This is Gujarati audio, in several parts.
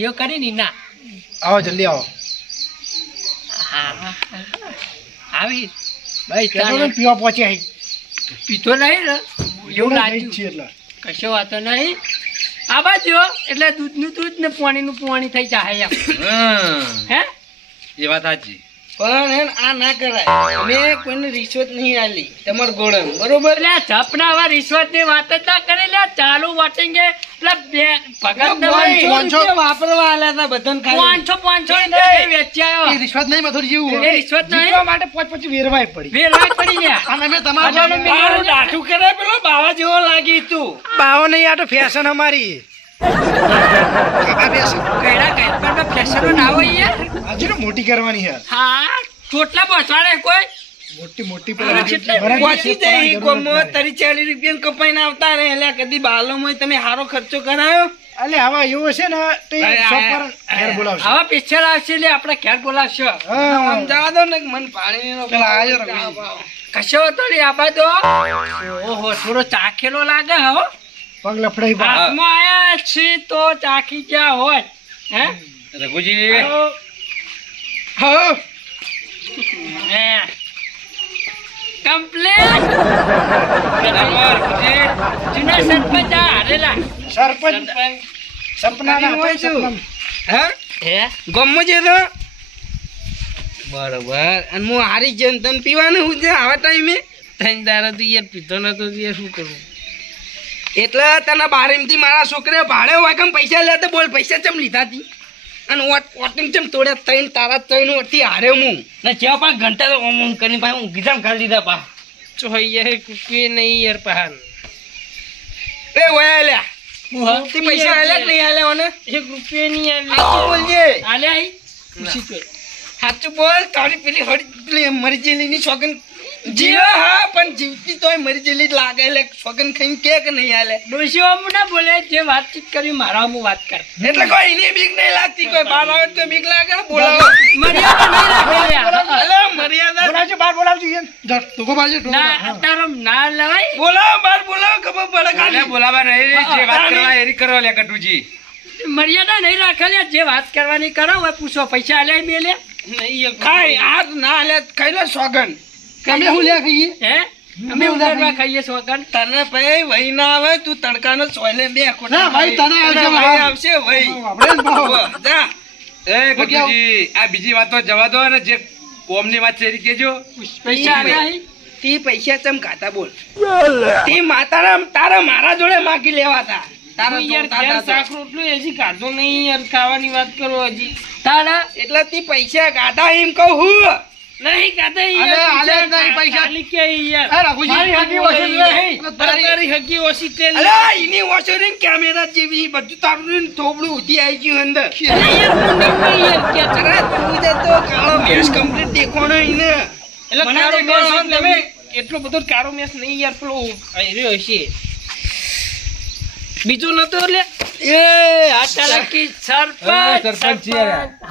ગાડીઓ કરી ની ના આવો જલ્દી આવો. હા, હા, હા. આવી ભાઈ પેલો પીવા પહોંચ્યા હી. પીતો નહીં ને? એવું એવડા જઈ જ લાગ્યું. છીએ એટલે. કશો વાતો નહીં. આ બાજુ એટલે દૂધનું દૂધ ને પાણીનું પાણી થઈ જાય હે. એ વાત સાચી. પણ હેન આ ના કરાય. અમે કોઈને રિશ્વત નહીં આલી તમાર ગોળમ બરોબર? આવા રિશ્વતની વાત જ ના કરે. લે ચાલુ વોટિંગે બાવા જેવો લાગી તું બાવો નહીં આ તો ફેશન અમારી ફેશન ના હોય મોટી કરવાની હા ચોટલા પહોંચવાડે કોઈ મોટી મોટી અરે જેટલી બરાબર પહોંચી જાય ગોમો નથી. ચાલીસ રૂપિયા કપાઈને આવતા રહે. એટલે કદી બાલોમાં તમે હારો ખર્ચો કરાયો? અલે એવું છે ને તો ઘેર બોલાવશે. આવા પિક્ચર આવશે એટલે આપણે ઘેર બોલાવશો. હા. સમજાવા દો ને કે મને પાણીનો પેલા આયો ભાવ રવિ. ભાવ. કશો હતો નહીં આબા તો ઓહો થોડો ચાખેલો લાગે હો. પગ લફડાઈ. હાથમાં આયા છે તો ચાખી ગયા હોય. હે? રઘુજી. હા. કમ્પ્લેટ જૂના સરપંચ હારેલા સરપંચ સપના હોય શું? હે? હે? ગમો છે તો? બરોબર. અને હું હારી ગયો ને તને પીવાનું હું છે? આવા ટાઈમે? ત્રણ દારા તો યાર પીતો નતો યાર શું કરું? એટલે તને બારેમથી મારા છોકરે ભાડે હોય કેમ પૈસા લેતા બોલ પૈસા ચમ લીધા તી? અને વોટ વોટિંગ ચમ તોડ્યા ત્રણ તારા ત્રણ વોટથી હારે હું. ને જેવા પાંચ ઘંટા તો ઓમ ઓમ કરીને પાછું ઊંઘી જામ ખાલી દીધા પા. જોઈએ કુકવી નહીં યાર પહાન. એ ઓયા લ્યા તે પૈસા આલ્યા કે નહીં આલ્યા મને એક રૂપિયા નહીં સાચું બોલજે. આઈ? તો સાચું બોલ તારી પેલી હડી પેલી મરી ગયેલીની છોકન જીવે હા પણ જીવતી તોય મરી ગયેલી જ લાગે. એટલે છોકન ખાઈને કે કે નહીં હાલે? ડોશી ના બોલે જે વાતચીત કરી મારા હું વાત કર. એટલે કોઈ એની બીક નહીં લાગતી. કોઈ બહાર આવે તો બીક લાગે ને બોલાવો. મર્યાદા નહીં રાખે અલે મર્યાદા. બોલાવજો બહાર બોલાવજો ઈયન. જા, ટૂંકો બાજુ, ટૂંકો ના. હા. ના લેવાય. બોલાવો બહાર બોલાવો ખબર પડે કાલે બોલાવા નહીં. જે વાત કરવા એરી કરવા લે કટુજી. મર્યાદા નહીં રાખે જે વાત કરવાની કરો હવે પૂછો પૈસા લે મેલે લે નહીં ખાય આ ના લે ખાઈ લે સોગન તમે લ્યા ખાઈએ? હે? અમે ઉંદરવા ખાઈએ છો વગર તને ભાઈ વહી ના આવે તું તડકાનો સોયલે બે ખોટા ના, ભાઈ, તને આવશે, વહી. ભાઈ. આવશે વહી આપણે જ ભાવ. જા. એ કટુજી આ બીજી વાત તો જવા દો અને જે કોમની વાત છે એ કેજો પૈસા આલ્યા તી પૈસા ચમ ખાતા બોલ. તી માતાના તારા મારા જોડે માગી લેવાતા. તારા જોડતા હતા તો. તારા એટલે તે પૈસા કાઢા એમ કહું હું. નહીં કાતે તારી પૈસા. રઘુજી. તારી- કેમેરા જેવી બધું તારું થોબડું ઉઠી આવી ગયું અંદર તું જે તો કાળો મેસ કમ્પ્લીટ દેખોણો મને તો કહો તમે એટલો બધો કાળો મેસ નહીં યાર પેલો રહ્યો હશે બીજું નતું એટલે? એ આ સરપંચ સરપંચ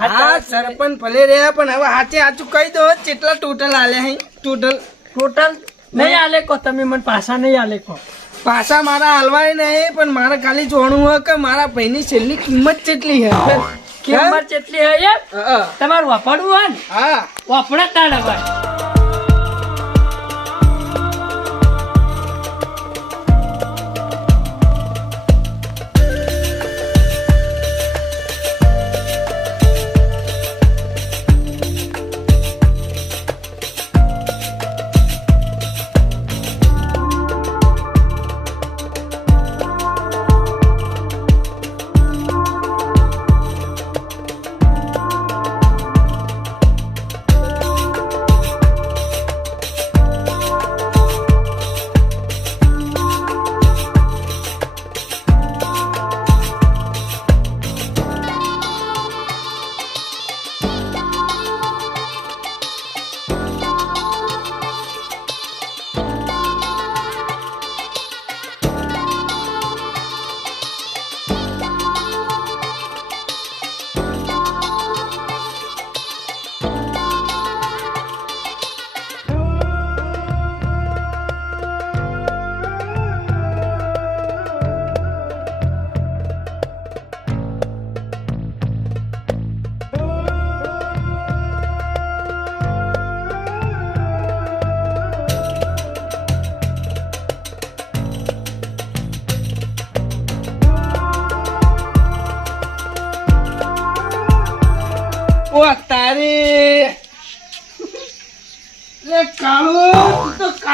હા સરપંચ ભલે રહ્યા પણ હવે હાથે હાચું કહી દો કેટલા ટોટલ આલ્યા હે? ટોટલ ટોટલ નહીં આલે કો તમે મને પાછા નહીં આલે કો. પાછા મારા હાલવાય નહીં પણ મારે ખાલી જોણું હોય કે મારા ભાઈની છેલ્લી કિંમત કેટલી હે. કિંમત કેટલી હે એમ? હા. તમારું વાપરવું હોય ને? હા. વાપરા તાળ ભાઈ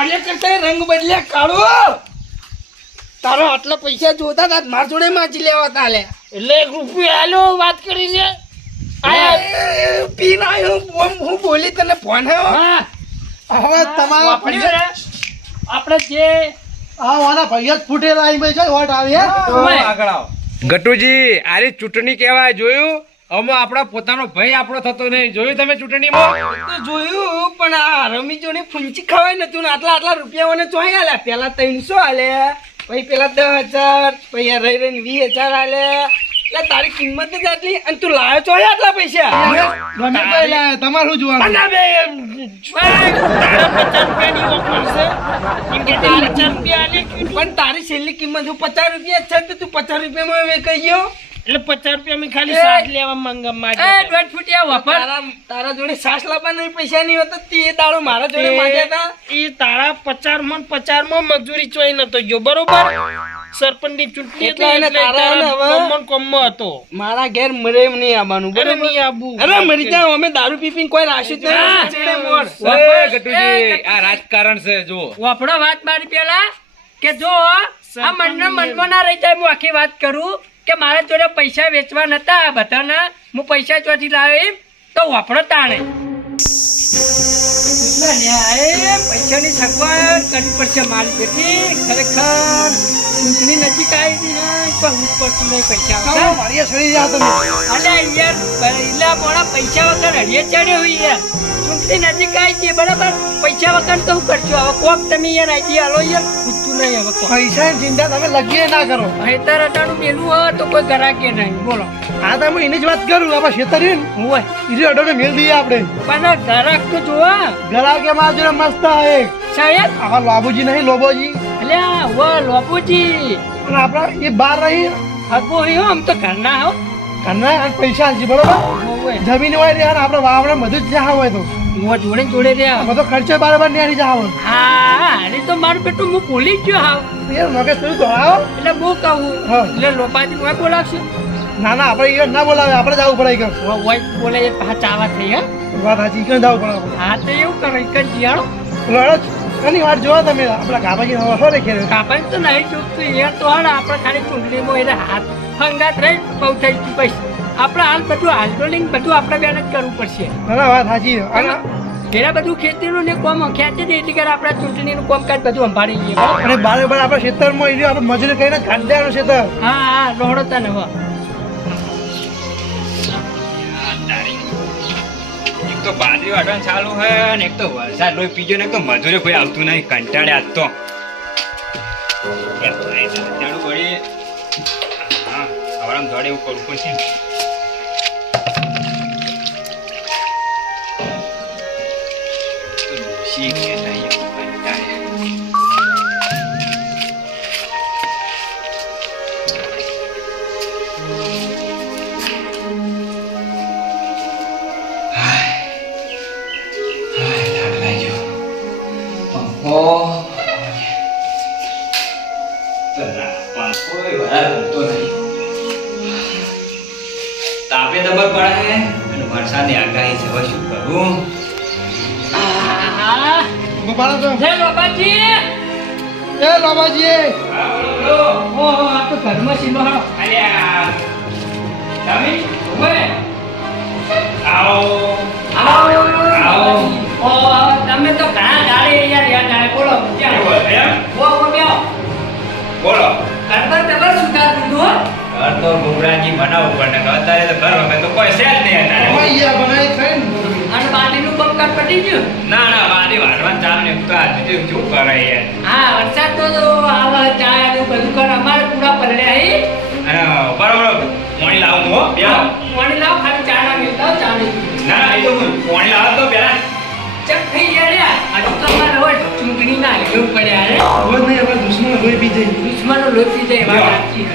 તું કરતા રંગ બદલ્યા કાળો! તારો આટલા પૈસા જોતા હતા મારા જોડે માજી લેવા તા લે. એટલે એક રૂપિયો આલો વાત કરી છે? પીન આયો હું હું બોલી તને ફોન આવ્યો હા. હવે તમારા આપણે જે આ વાના ભૈયા જ ફૂટેલા અહીં છે વોટ આવી. ગટુજી આરી ચૂંટણી કહેવાય જોયું? અમે આપણા પોતાનો ભય આપણો થતો નહીં. જોયું તમે ચૂંટણીમાં? તો જોયું પણ આ રમી ને ફૂંચી ખવાય નતું ને આટલા આટલા રૂપિયા મને ચોઈ આલ્યા. પેલા ત્રણસો આલ્યા પછી પેલા દસ હજાર પછી રહી રહીને વીસ હજાર આલ્યા એટલે તારી કિંમત જ આટલી. અને તું લાવ્યો ચોય આટલા પૈસા? ગમે તે લે, તમારે શું જોવાનું? અને બે પણ તારી છેલ્લી કિંમત હું પચાસ રૂપિયા છે તો તું પચાસ રૂપિયામાં વેચાઈ ગયો. એટલે પચાસ રૂપિયા અમે ખાલી એ. લેવા માંગવા એ માંગ્યા દોઢ ફૂટિયા વાપર. તારા તારા જોડે સાસ લાવવાના પૈસા નહીં હોતા તે દાડો મારા જોડે માંગ્યા હતા. એ તારા પચારમાં પચારમાં મજૂરી ચોઈ નતો ગયો બરોબર? સરપંચ ચૂંટણી એટલે એને તારા તારા ને હવે- કોમમાં કોમમાં હતો. મારા ઘેર મરે એમ નહીં આવવાનું બરાબર? નહીં આબુ. અરે મરી જાવ અમે દારૂ પી પીને કોઈ રાશી જ નહીં ચીડે મોર. ઓય ગટુજી આ રાજકારણ છે જો વાપડો વાત મારી પેલા કે જો આ મનના મનમાં ના રહી જાય હું આખી વાત કરું. કે મારા જોડે પૈસા વેચવા નતા બધાના. હું પૈસા ચોથી લાવી તો વાપરો તાણે. પૈસાની સગવડ કરવી પડશે મારી બેટી. ખરેખર ચૂંટણી નજીક આવી હતી પણ હું પડતું નહીં પૈસા વગર. મારીએ સડી જા તમે. અલે યાર પહેલા મોડા પૈસા વગર હળીએ ચડ્યો હોય યાર. ચૂંટણી નજીક આવી છે બરાબર? પૈસા વગર તો હું કરશું હવે કોક તમે યાર આઈડિયા હાલો યાર. પૂછતું નહીં હવે પૈસા ચિંતા તમે લગીએ ના કરો. હેતર અટાણું મેલું હોય તો કોઈ ગરાકે નહીં. બોલો. આ તો હું એની જ વાત કરું આપણે ખેતર હું હોય. ઈરી અડોને મેલ દઈએ આપણે. પણ ગરાક તો જોવા ગરાકે જોડે મસ્ત એક સાહેબ? આવા લાબુજી નહીં લોબોજી. અલ્યા વો લોપુજી અને આપણે એ બહાર રહી હગો હોય હો, આમ તો ઘરના હો. ઘરના પૈસા છે બરોબર? જમીન હોય આપણે વાવડે બધું જ જ્યાં હોય તો. હું જોડે જોડે રહ્યા. બધો ખર્ચો બરાબર નહીં જ્યાં હોય હા અરે તો મારું પેટું હું ભૂલી ગયો હાવ. એ મગજ દોડાવો એટલે બહુ કહું. એટલે લોપાજી હું બોલાવશું? ના ના આપણે ઈકન ના બોલાવે આપણે જવું પડે ઈકન. હોય બોલે એ પાછા થઈ હા? વાત સાચી જવું પડે હા તો એવું કરો એક જ જીયાણો લડો ઘણી વાર જોવા તમે આપણા કાપાજી હવા હો રેખે કાપાને તો નહીં ચૂકતું યાર તો હાલ આપણે ખાલી ચૂંટણીમાં એને હાથ હંગાત રહી બહુ થઈ ગયું. પછી આપણે હાલ બધું હાલડોલિંગ બધું આપણે બેન જ કરવું પડશે. ના ના વાત સાચી ઘેરા બધું ખેતીનું ને કોમ ખેંચે ને એટલે કે આપણે ચૂંટણીનું કામકાજ બધું સંભાળી લઈએ. અને બારે બાર આપણે ખેતરમાં આપણે મજૂરી કરીને ખાંડ્યાનું ખેતર હા હા રોડતા હો. તો બાજરી વાટવાનું ચાલુ હે ને એક તો વરસાદ લોહી પીજો ને તો મજૂરે કોઈ આવતું નહીં કંટાળે આજ તો. ભાઈ વળી એવું કરવું પડશે. બનાવવું પડે અત્યારે તો ઘર વગર તો કોઈ છે જ નહીં અત્યારે. અહીંયા બનાવી ખાઈ અને બાલીનું બમકાર પડી ગયું? ના ના મારી વાળવાનું ચાલ ને તો આ બીજું શું કરે હા વરસાદ તો આવે ચાય ને બધું કર. અમારે પૂરા પડ્યા હે. અને બરોબર પાણી લાવું હો બે પાણી લાવ ખાલી ચા ના મિલતા ચા ના. ના એ તો હું પાણી લાવ તો પેલા ચક થઈ ગયા રે હજુ તો અમારે હવે ચૂંટણી ના લેવું પડ્યા રે રોજ નહીં હવે દુશ્મન લોહી પી જઈ દુશ્મનો પી જાય વાત સાચી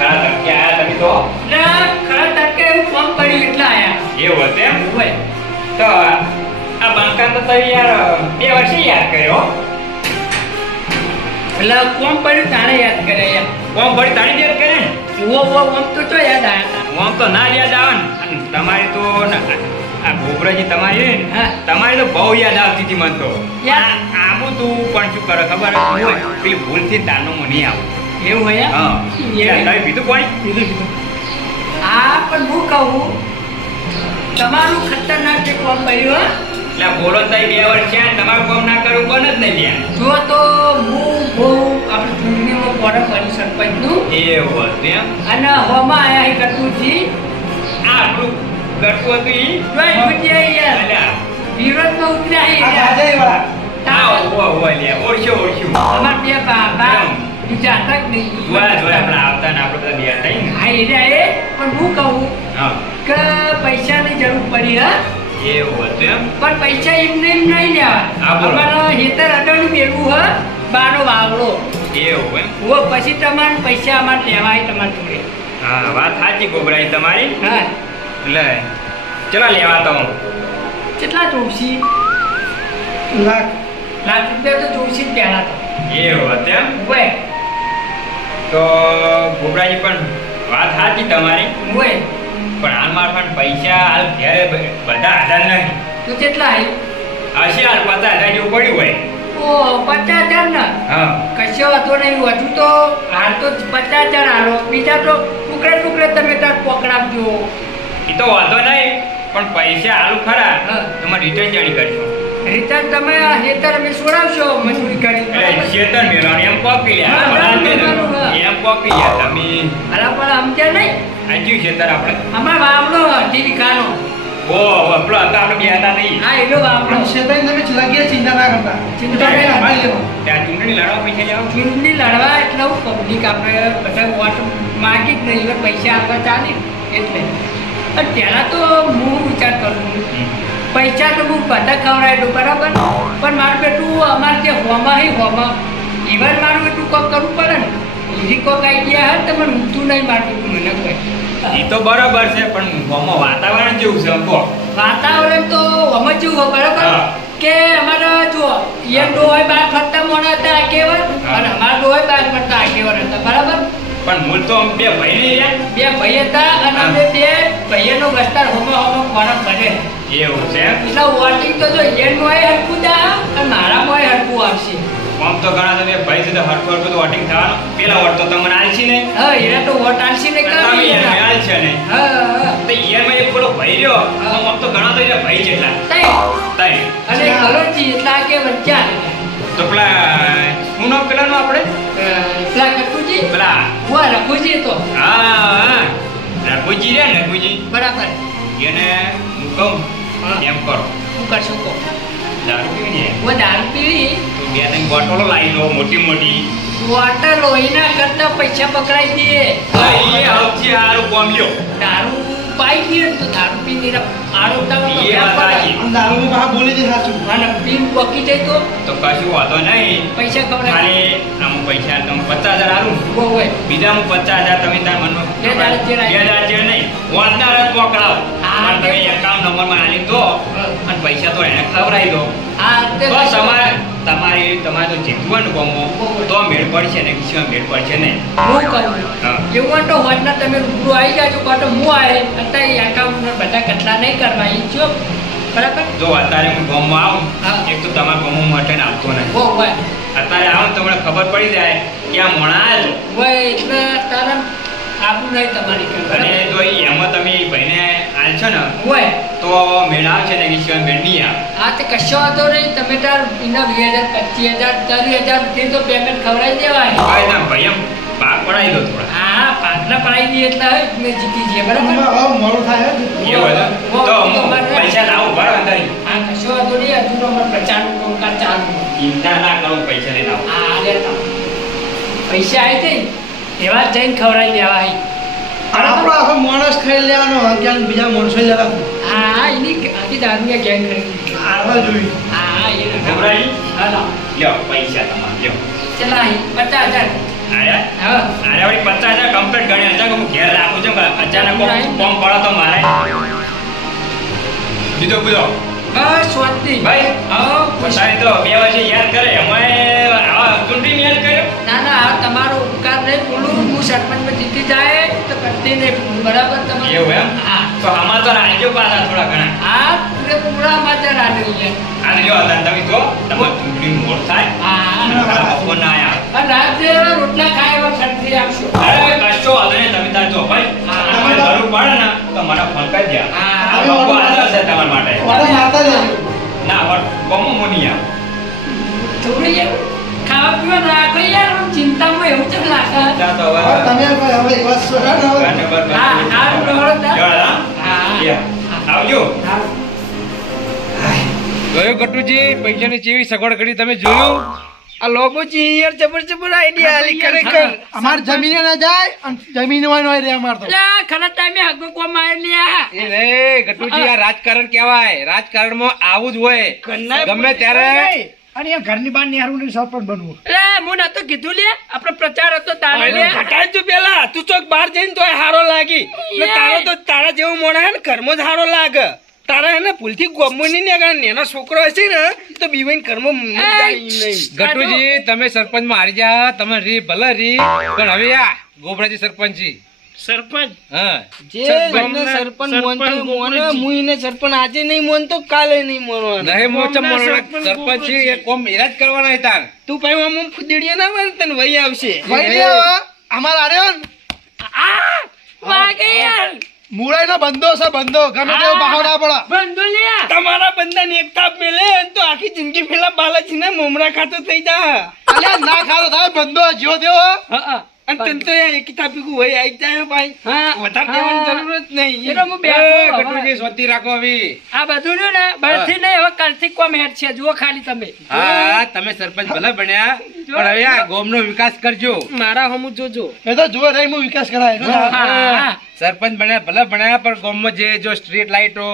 આયા તમે તો ના ખરા તડકે ફોન પડ્યું એટલે આયા. એવું હતું એમ? હોય. તો આ બાંકાને તો તમે યાર બે વર્ષે યાદ કર્યો એટલે કોમ પડ્યું તાણે યાદ કરે યાર કોમ ભરી તાણે યાદ કરે ને? ઓ ઓ ઓમ તો તો યાદ આયા ઓમ તો ના યાદ આવે ને. તમારી તો આ ગોબરાજી તમારી તમારી તો બહુ યાદ આવતી હતી મને તો. યાદ? આ- આવું તું પણ શું કરે ખબર? પેલી ભૂલથી તારનો મને નહીં આવું. એવું હોય? હા. પીધું પાણી હા પણ હું કહું તમારું ખતરનાક જે કોમ કર્યું એટલે બોલો તઈ બે વર્ષ છે તમારું કોમ ના કરવું કોણ જ નહીં ત્યાં જો તો હું બહુ આપણે ચૂંટણીમાં ફોરમ ભર્યું સરપંચનું એવું હતું એમ? અને હોમાં આયા કરતું કટુથી આ આપણું ગટકું હતું ઈ? જોઈ ગુજ્યા યાર વિરોધમાં ઉતર્યા હે આ યાર. વાળા. લ્યા, ઓળખ્યો ઓળખ્યું અમાર બે બાબા. બીજા હતા જ નહીં જોયા જોયા આપણે આવતા ને આપણે બધા બે હતા હા એ રહ્યા એ પણ હું કહું હા કે પૈસાની જરૂર પડી હા એવું હતું એમ પણ પૈસા એમને એમ નહીં લેવા હા, હેતર અટણું મેળવું હ બાનો વાવડો એવું એમ ઓ પછી તમારે પૈસા અમારે લેવાય તમારે જોડે હા વાત સાચી ગોબરાઈ તમારી હા એટલે ચલો લેવા તો કેટલા જોશી લાખ. લાખ રૂપિયા તો જોશી જ પહેલા તો એવું હતું એમ હોય તો ગોબરાજી પણ વાત સાચી તમારી. હોય પણ હાલમાં પણ પૈસા હાલ બ- બધા હાજર નહીં. તું કેટલા આવી હશે હાલ પચાસ હજાર જેવું પડ્યું હોય. ઓ પચાસ હજાર ને? હા. કશો હતો નહીં વધુ તો હાલ તો પચાસ હજાર હાલો. બીજા તો ટુકડે ટુકડે તમે ત્યાં પકડાવજો એ તો વાંધો નહીં પણ પૈસા હાલ ખરા. તમે તમારે રિટર્ન જાણી કરશો રિટર્ન તમે આ હેતર અમે મજૂરી કરી. એટલે શેતર એમ કોપી લ્યા. એમ કોપી લ્યા તમે. અલા પણ સમજ્યા નહીં. આજુ શેતર આપણે. અમાર વાવડો કાનો ઓ આપણો હતા આપણે બે હતા નહીં. હા એનો વાવડો. પણ તમે લાગીએ ચિંતા ના કરતા. ચિંતા નહીં કરતા. લેવો. ત્યાં ચૂંટણી લડવા પૈસા લેવા? ચૂંટણી લડવા એટલે હું પબ્લિક આપણે બધા વોટ માગી જ નહીં પૈસા આપવા ચાલે. એટલે. અને પહેલાં તો પૈસા તો હું બધા ખવડાવી દઉં બરાબર? પણ મારું બેટું અમારે જે હોમાં હે હોમાં. ઇવન મારું બેટું કોક કરવું પડે ને બીજી કોક આઈડિયા હે તો મને ઊંધું નહીં મારું મને કહે એ તો બરાબર છે પણ ગામમાં વાતાવરણ જેવું છે કહો વાતાવરણ તો અમે જેવું હોય બરાબર? કે અમારે જો એમ ડોહોય બાર ફરતા મોણા હતા આગેવાન. અને અમારા ડોહોય બાર ફરતા આગેવાન હતા બરાબર? પણ મૂળ તો બે ભાઈ ને બે ભાઈ હતા અને. અમે બે ભાઈઓનો વસ્તાર હોમો હોમો ખોરાક કરે એવું છે એટલે વોટિંગ તો જો એન મોય હરકું દા અને મારા મોય હરકું આવશે. આમ તો ઘણા તમે ભાઈ છે તો હરકું હરકું તો વોટિંગ થવાનું. પેલા વોટ તો તમને આલશી ને? હા એને તો વોટ આલશી ને તમે એને આલશે ને? હા હા. તો ઈયરમાં એક પેલો ભાઈ રહ્યો. આમ તો ઘણા તો ભાઈ જેટલા. તઈ તઈ અને ખરોજી એટલા કે વચ્ચા તો પેલા શું નામ પેલાનું આપણે? પેલા કટુજી પેલા. હું રઘુજી તો. હા રઘુજી રે રઘુજી. બરાબર. એને હું. કહું એમ કરો. હું કરશું કહો. દારૂ પીને હું દારૂ પીવી? તો બે ત્રણ બોટલો લાવી લો મોટી મોટી. વોટર લોહીના કરતા પૈસા પકડાઈ હા, એ સૌથી સારું કામ લ્યો. દારૂ પાઈ ને તો દારૂ એ વાત સાચી. આમ દારૂનું પાછા બોલી દે સાચું. અને પીન પકી જાય તો? તો કશું વાંધો નહીં. પૈસા ખવડાવી ખાલી આમ પૈસા પચાસ હજાર આલું. બહુ હોય. બીજા હું પચાસ હજાર તમે તાર મનમાં બે હજાર ચેર નહીં. વાંચનાર જ પણ તમે તે- એકાઉન્ટ નંબરમાં આલી દો. હા. અને પૈસા તો એને ખવડાવી દો. તો તમારે તમારી તમારે તો જીતવું ને ગમો તો મેળ પડશે ને કિસ્સા મેળ પડશે ને. હું કહું. એવું તો હોતના તમે રૂબરૂ આવી જાજો. કાં તો હું આવે. અત્યારે એકાઉન્ટ બધા કેટલા નહીં કરવા ઈચ્છો. બરાબર? જો અત્યારે હું ગામમાં આવું. એક તો તમારા ગામમાં માટે આવતો નહીં અત્યારે આવો તમને ખબર પડી જાય કે આ મોણા આવ્યો એટલે તારા આવું નહીં તમારી અને તો એમાં તમે ભાઈને આલશો ને હોય. તો મેળ આવશે ને કિસ્સામાં મેળ નહીં આવે. હા તે કશો વાંધો નહીં તમે તાર એના બે હજાર પચીસ હજાર ત્રીસ હજાર સુધી તો પેમેન્ટ ખવડાવી દેવાય. ભાઈ ના ભાઈ એમ પાક પડાવી દો થોડા. હા પાટલા પડાવી દઈએ એટલે હવે મેં જીતી જઈએ બરાબર? મોડું થાય હે. તો. હું પૈસા લાવો બરાબર અંદર હા કશો વાંધો નહીં હજુ તો અમારે પ્રચારનું કામકાજ ચાલુ. ચિંતા ના કરો પૈસા લઈ લાવો. હા લેતા. પૈસા આવી જઈ એવા જઈને ખવડાવી દેવા આપણો આખો માણસ ખાઈ લેવાનો અજ્ઞાન બીજા માણસો લેવા હા એની આખી દારૂની ગેંગ ખરીદી આવા જોઈ હા એ ખવડાવી હા લ્યો પૈસા તમારા લ્યો. ચલા પચાસ હજાર. આયા હા. અરે વળી પચાસ હજાર કમ્પ્લીટ ગણી હતા કે હું ઘેર રાખું છું અચાનક કોમ પડે તો મારે. બીજો બીજો બસ શાંતિ ભાઈ હા બતાવી તો બે વર્ષે યાદ કરે. અમે આવા કર્યો? ના ના આ તમારો ઉપકાર નહીં બોલું. હું સરપંચ જીતી જાય તો કરતી નહીં બરાબર તમારે? એવું એમ? હા. તો અમારે તો રાજ્યો પાછા થોડા ઘણા. હા પૂરેપૂરા સમાચાર રાજ્યો છે. અને જો હતા તમે તો તમારે ચૂંટણી મોડ થાય. હા. બપોરના આયા. અને રોટલા ખાય એવા ખર્ચી આપશો અરે કશો વાંધો નહીં તમે તાર જો ભાઈ. તમારે જરૂર પડે ને તો મને ફોન કરી દે. હા. આ બપો આદર છે તમારા માટે. મારા માતા જ ના પણ કોમો મોનિયા. થોડી એવું? તમે. જોયું આ લોકોજી યાર જબર જબર આઈડિયા આલી ખરેખર અમાર જમીને ના જાય અને જમીનમાં નો રે અમાર તો ટાઈમે હગો કોમ મારી લ્યા આ રાજકારણ કહેવાય રાજકારણમાં આવું જ હોય ગમે ત્યારે અને એ ઘરની બહાર નિહારું ને સરપંચ બનવું. એટલે હું નતો કીધું લે. આપણો પ્રચાર હતો તારે લે. હટાઈ તું પેલા. તું ચોક બહાર જઈને તોય હારો લાગી. ને તારો તો તારા જેવો મોણા હે ને કર્મો જ હારો લાગે. તારા હે ને ભૂલથી ગોમની નહીં ને કારણ નેનો છોકરો હશે ને તો બીવાઈને કર્મ ગટુજી તમે સરપંચમાં હારી જા. તમે રી ભલે રી. પણ હવે આ ગોબરાજી સરપંચ છી સરપંચ. હા. જે સરપંચ. એને સરપંચ સરપંચ મોનતો મોને હું એને સરપંચ આજે નહીં મોનતો કાલે નહીં મોનવાનો. નહીં મોચમ ગોમના સરપંચ સરપંચ છે એ કોમ એરા જ કરવાના હતા તું ભાઈ આમ આમ ના માર તને વહી આવશે. ભાઈ અમાર આર્યો ને. વાગે યાર. મુળાઈ બંધો છે બંધો. ગમે તેવો બહાવ ના પડે. બંધુ લ્યા તમારા બંધાને એકતા મેલે તો આખી જિંદગી પેલા બાલાજી ના મમરા ખાતો થઈ જા. અલ્યા ના ખાતો થાય બંધો જો અને તો યાર એક તાપી કુ આવી જાય ભાઈ. હા વધારે દેવાની જરૂર જ નહીં. એટલે હું એ, બેઠો હવે. ગટુજી રાખો હવે. આ બધું રહ્યું ને બહારથી નહીં હવે કાલથી કોમ હેડ છે જુઓ ખાલી તમે. હા તમે સરપંચ ભલે બન્યા. પણ હવે આ ગોમનો વિકાસ કરજો. મારા હમુ જોજો. એ તો જુઓ રહી હું વિકાસ કરાય. સરપંચ બન્યા ભલે ભણ્યા પણ ગામમાં જે જો સ્ટ્રીટ લાઈટો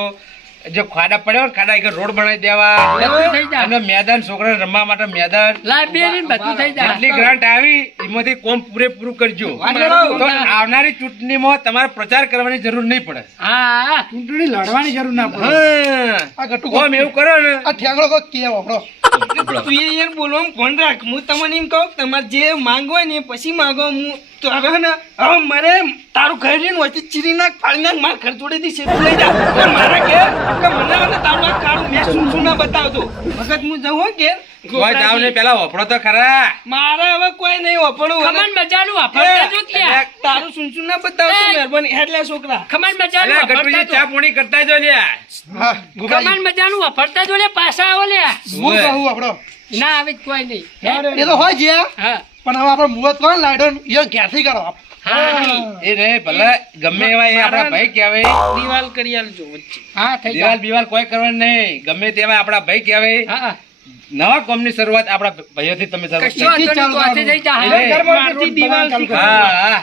જો ખાડા પડ્યા ખાડા એક રોડ બનાવી દેવા. બધું થઈ જાય. અને મેદાન છોકરાને રમવા માટે મેદાન. જાય. ગ્રાન્ટ આવી એમાંથી કોમ પૂરેપૂરું કરજો. તો આવનારી ચૂંટણીમાં તમારે પ્રચાર કરવાની જરૂર નહીં પડે. હા. ચૂંટણી લડવાની જરૂર ના પડે. હા. આ ગટુ કોમ એવું કરો ને. આ ઠેકડો કોક કે આપણો તું એ યાર બોલવામાં ફોન રાખ? હું તમને એમ કહું તમારે જે માંગો ને એ પછી માંગો. હું તો હવે ને હવે મારે તારું ઘર લઈને વચ્ચે ચીરી નાખ ફાળી નાખ મારા ઘર જોડેથી સેતુ લઈ જા. પણ મારા ઘેર કે મને હવે તારું આ કાળું મેં શું શું ના બતાવજો. વખત હું જઉં હોય કે કોઈ જાવ ને પેલા વપરો તો ખરા. મારે હવે કોઈ નહીં વપડું ખમણ મજાનું વાપરતા જો ક્યાં તારું શું શું ના બતાવતો મહેરબાની. એટલે છોકરા. ખમણ મજાનું ચા જો. કરતા જો લ્યા. ખમણ મજાનું વાપરતા જો લે પાછા આવો લે હું કહું આપણો ના આવે કોઈ નહીં. એ તો હોય હા. પણ હવે આપણે મુહૂર્ત કોણ લાડો ને એ ક્યાંથી કરો? હા. એ રે ભલે ગમે એવા એ આપણા ભાઈ કહેવાય. દિવાલ કરી આલજો વચ્ચે. હા થઈ દિવાલ બિવાલ કોઈ કરવાનું નહીં. ગમે તેવા આપણા ભાઈ કહેવાય. હા હા. નવા શરૂઆત આપણા ભાઈઓથી તમે શરૂ કશો વાંધો નહીં, તો હાથે થઈ જાય એ. મારથી દિવાલથી કરો. હા હા.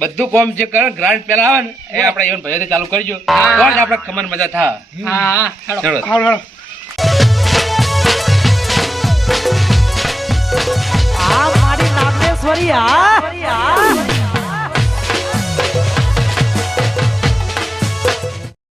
બધું કોમ જે કરે ગ્રાન્ટ પેલા આવે ને એ આપડે ઈવન ભાઈઓથી ચાલુ કરજો. તો જ આપણે ખમણ મજા થાય. હા હા. ચલો. સ્વરિયા